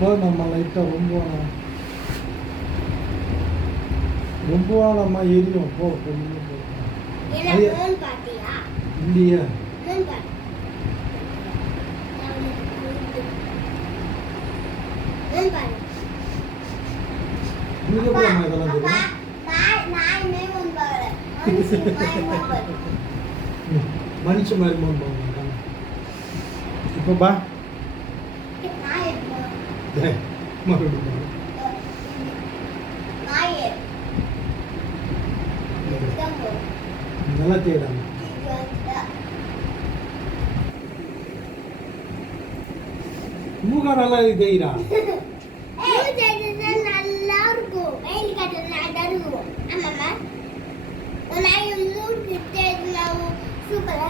நம்ம லைட்டாக ரொம்ப நம்ம எரியும் போ கொஞ்சம் போ இல்லையா உங்களுக்கு எப்படி இதெல்லாம் தெரியும் மனுஷ மாதிரி மோன் போவாங்க இப்போ பா மறுபடியும் நல்லா தேடாம மூகா நல்லா தேய்டா நல்லா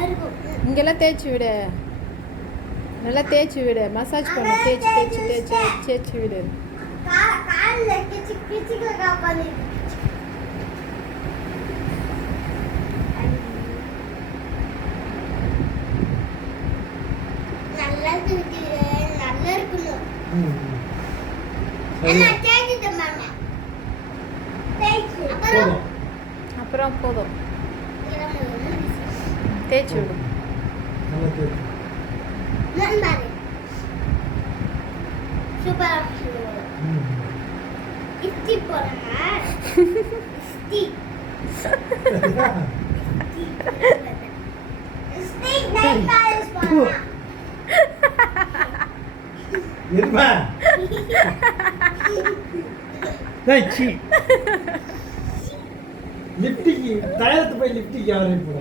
இருக்கும் இங்கெல்லாம் தேய்ச்சி விடு, நல்லா தேய்ச்சி விடு, மசாஜ் பண்ணு, தேய்ச்சி தேய்ச்சி தேய்ச்சி தேய்ச்சி விடு. அப்புறம் போதும் தேய்ச்சி விடு. லிப்டிக்கு தயாரத்து போய் லிப்டிக்கு யாரையும் போட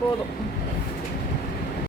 போதும்.